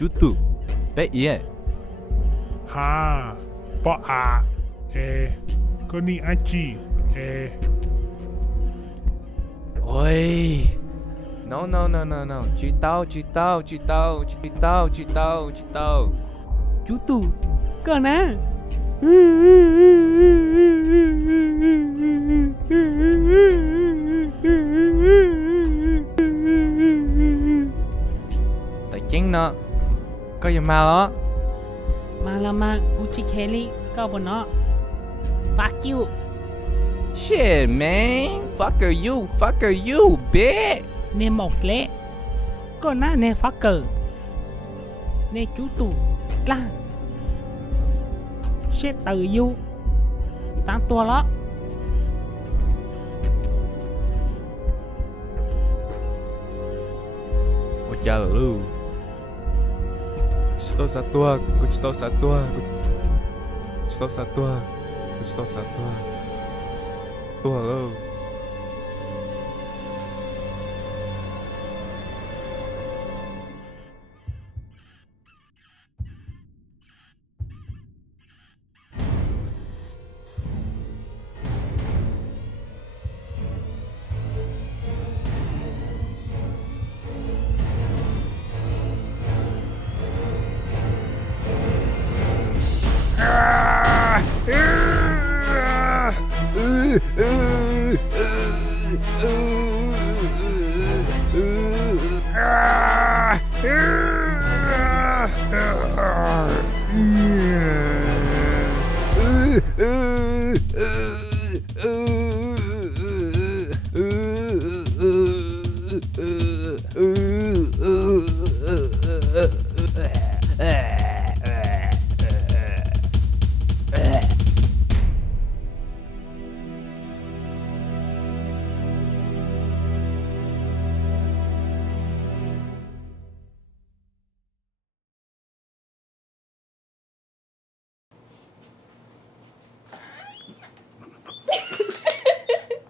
Chú tu, bé ie. Ha, po a, con ni achi, Ôi. No. Chú tao. Chú tu, cơ nè. Tại chính nó. Có gì mà đó. Malama, uchi Kelly, kau benar. Fuck you. Shit, man. Fucker you, bitch. Nè một lẽ. Cơ nè nè fucker. Nè chú tu, là. Shit từ you. Sáng tua đó. Ôi trời luôn. Cuci tahu satu. Tua luôn.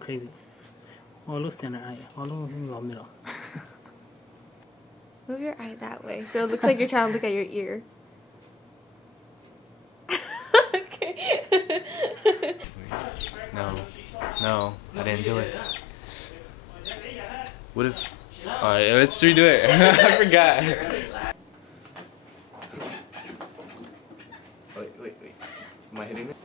Crazy. All stand eye. All lom me. Move your eye that way, so it looks like you're trying to look at your ear. Okay. No, I didn't do it. What if... Alright, let's redo it. I forgot. Wait. Am I hitting it?